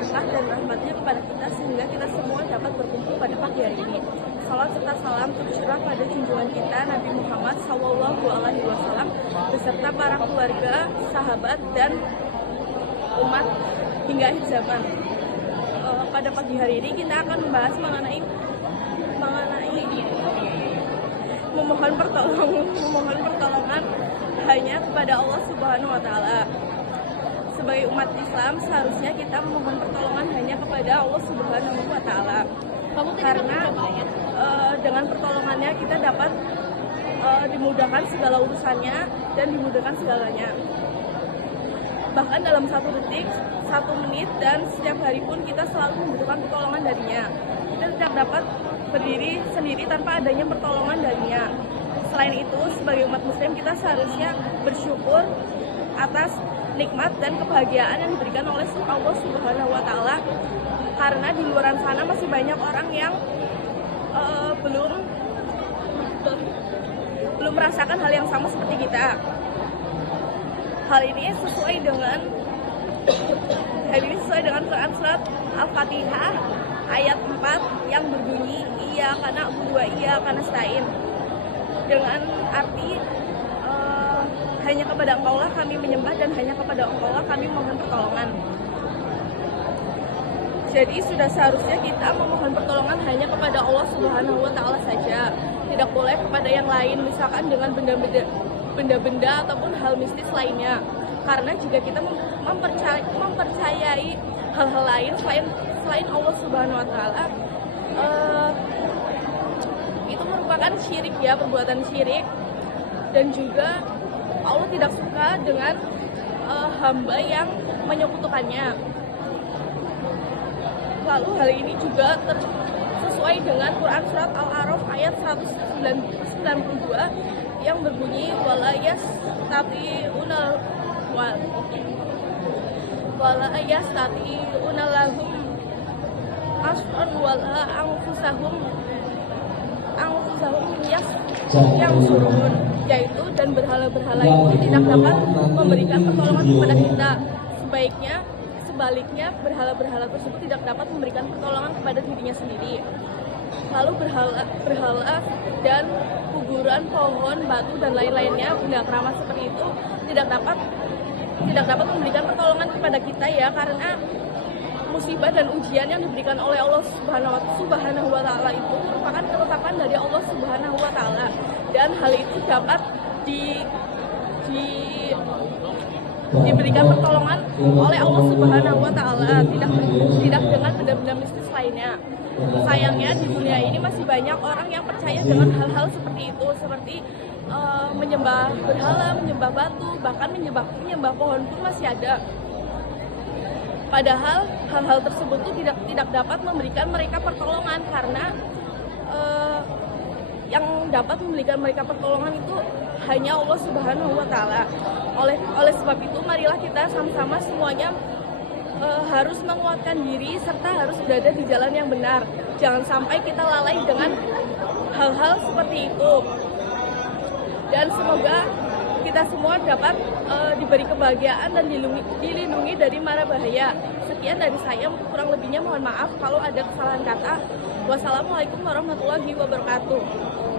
berkah dan rahmatnya kepada kita sehingga kita semua dapat berkumpul pada pagi hari ini. Salam serta salam tercurah pada junjungan kita Nabi Muhammad SAW beserta para keluarga, sahabat, dan umat hingga akhir zaman. Pada pagi hari ini kita akan membahas mengenai memohon pertolongan hanya kepada Allah Subhanahu wa Ta'ala. Sebagai umat Islam seharusnya kita memohon pertolongan hanya kepada Allah Subhanahu wa Ta'ala. Karena dengan pertolongannya kita dapat dimudahkan segala urusannya dan dimudahkan segalanya. Bahkan dalam 1 detik, 1 menit, dan setiap hari pun kita selalu membutuhkan pertolongan darinya. Kita tidak dapat berdiri sendiri tanpa adanya pertolongan darinya. Selain itu, sebagai umat muslim kita seharusnya bersyukur atas nikmat dan kebahagiaan yang diberikan oleh Allah Subhanahu wa Ta'ala, karena di luar sana masih banyak orang yang belum merasakan hal yang sama seperti kita. Hal ini sesuai dengan Quran surat Al-Fatihah ayat 4 yang berbunyi iyyaka na'budu wa iyyaka nasta'in, dengan arti hanya kepada Engkau lah kami menyembah dan hanya kepada Engkau lah kami memohon pertolongan. Jadi sudah seharusnya kita memohon pertolongan hanya kepada Allah Subhanahu wa Ta'ala saja. Tidak boleh kepada yang lain, misalkan dengan benda-benda ataupun hal mistis lainnya. Karena jika kita mempercayai hal-hal lain selain Allah Subhanahu wa Ta'ala, itu merupakan syirik ya, perbuatan syirik. Dan juga Allah tidak suka dengan hamba yang menyekutukannya. Lalu hal ini juga sesuai dengan Quran surat Al-A'raf ayat 192 yang berbunyi wala yastati'una lahum asrun wala anfusahum yang surun, yaitu dan berhala-berhala itu tidak dapat memberikan pertolongan kepada kita. Sebaliknya berhala-berhala tersebut tidak dapat memberikan pertolongan kepada dirinya sendiri. Lalu berhala dan kuburan, pohon, batu, dan lain-lainnya, benda keramat seperti itu tidak dapat memberikan pertolongan kepada kita ya, karena musibah dan ujian yang diberikan oleh Allah Subhanahu wa Ta'ala itu merupakan ketetapan dari Allah Subhanahu wa Ta'ala, dan hal itu dapat diberikan pertolongan oleh Allah Subhanahu wa Ta'ala, tidak dengan benda-benda mistis lainnya. Sayangnya di dunia ini masih banyak orang yang percaya dengan hal-hal seperti itu, seperti menyembah berhala, menyembah batu, bahkan menyembah pohon pun masih ada. Padahal hal-hal tersebut itu tidak dapat memberikan mereka pertolongan, karena yang dapat memberikan mereka pertolongan itu hanya Allah Subhanahu wa Ta'ala. Oleh sebab itu, marilah kita sama-sama semuanya harus menguatkan diri serta harus berada di jalan yang benar. Jangan sampai kita lalai dengan hal-hal seperti itu. Dan semoga kita semua dapat diberi kebahagiaan dan dilindungi dari mara bahaya. Sekian dari saya, kurang lebihnya mohon maaf kalau ada kesalahan kata. Wassalamualaikum warahmatullahi wabarakatuh.